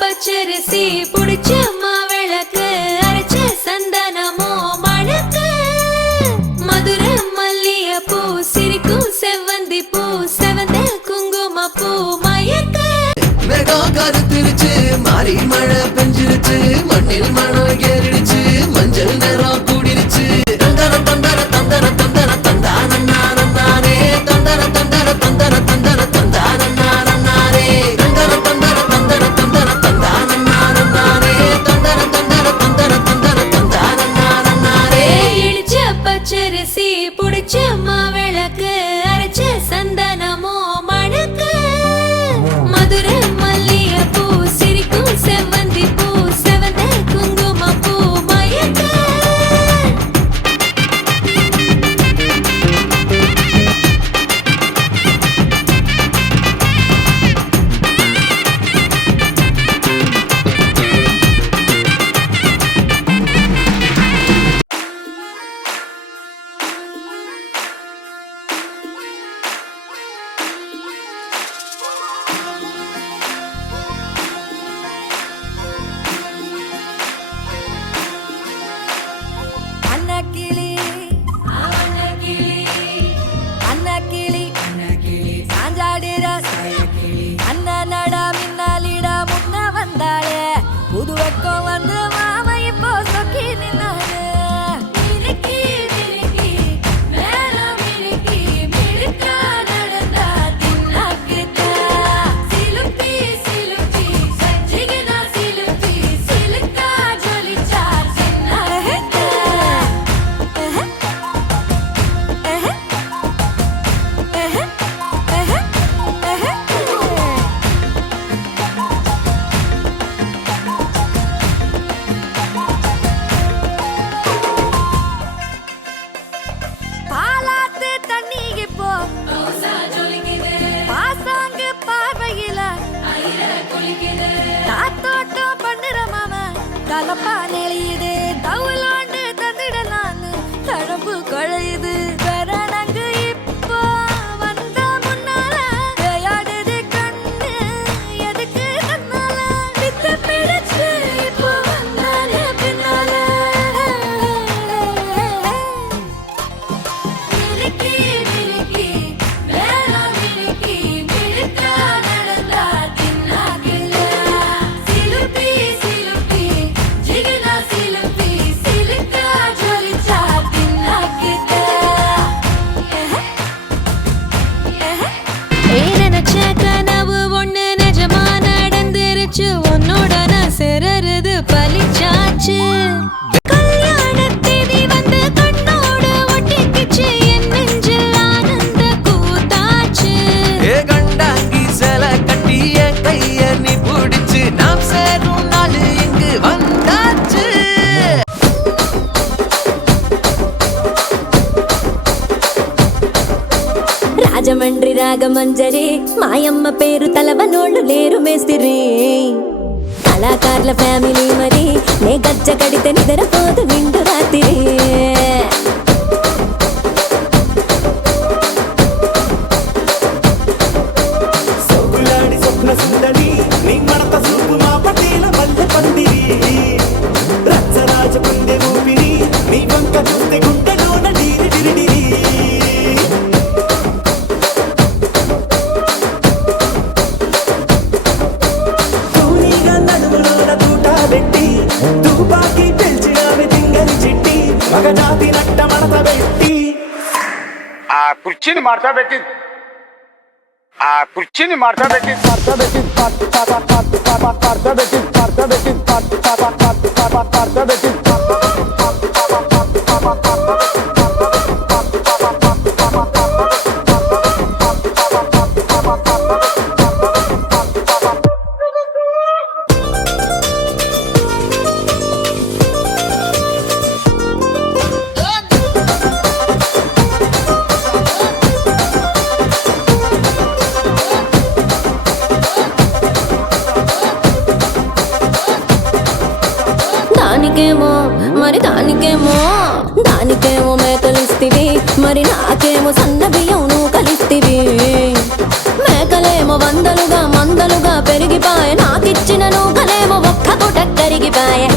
பச்சரிசி புடிச்ச மாவிளக்கு அரைச்ச சந்தனமோ மணக்கு மதுர மல்லிய பூ சிரிக்கும் செவ்வந்தி பூ செவந்த குங்கும பூ மயக்க மேகம் கருத்திருச்சு மாறி மழை பெஞ்சிருச்சு மண்ணில் மணம் ஏறிடுச்சு மஞ்சள் நேரம் கூடிருச்சு தந்தர தந்தர தந்தர தந்தர தந்தானே தந்தர தந்தர தந்தர தந்தர தந்தானே தந்தர தந்தர தந்தர தந்தர தந்தானே தந்தர தந்தர தந்தர தந்தர தந்தானே இடிச்ச பச்சரிசி புடிச்ச மாவிளக்கு அரைச்ச சந்தனமோ மணக்கு மதுர மல்லிய பூ சிரிக்கும் செவ்வந்தி பூ செவந்த குங்கும பூ மயக்க புதுவக்கம் வந்து மாமா இப்போ சொக்கி நின்னாரு தாத்தோட்டம் பண்ணுற மாமா கலப்பா நெளியுது தவுலாண்டு தந்திடலான்னு தழம்பு குழையுது கரணங்கு இப்போ வந்த முன்னால விளையாடுது கண்ணு எதுக்கு தன்னால வித்து பிடிச்சு இப்போ வந்தாலே பின்னால மினுக்கி மினுக்கி வேற மினுக்கி மினுக்கா நடந்தா கனவு ஒண்ணு நிஜமா நடந்துருச்சு உன்னோட நான் சிறருது பலிச்சாச்சு கல்யாணத்தேதி வந்து கண்ணோட ஒட்டிக்கிச்சு என் நெஞ்சில் ஆனந்த கூத்தாச்சு கண்டாங்கி சில கட்டி என் கைய நீ பிடிச்சு நாம் சேரும் நாள் இங்கு வந்தாச்சு రాజమండ్రి రాగమంజరి మాయమ్మ పేరు తలవనోళ్ళు లేరు మేస్తిరి కళాకారుల ఫ్యామిలీ మరి నే గజ్జ కడితే నిద్రపోదు నిండు రాత్రి సొగులాడి స్వప్న సుందరి నీ మడత చూపు మా పటేల మల్లె పందిరి రచ్చరాజ కుందె ఊపిరి నీ వంక చూస్తే గుండెలోన డీరి డిరిడిరి తుపాకి పెంచినావి తింగని చిట్టి మగజాతి నట్ట మడత పెట్టి ఆ కుర్చీని మార్చా పెట్టి దానికేమో మేకలిస్తివి, మరి నాకేమో సన్న బియ్యం నువ్వు కలిస్తివి. మేకలేమో వందలుగా మందలుగా పెరిగిపాయే, నాకిచ్చిన నూకలేమో ఒక్క పూట కరిగిపాయే.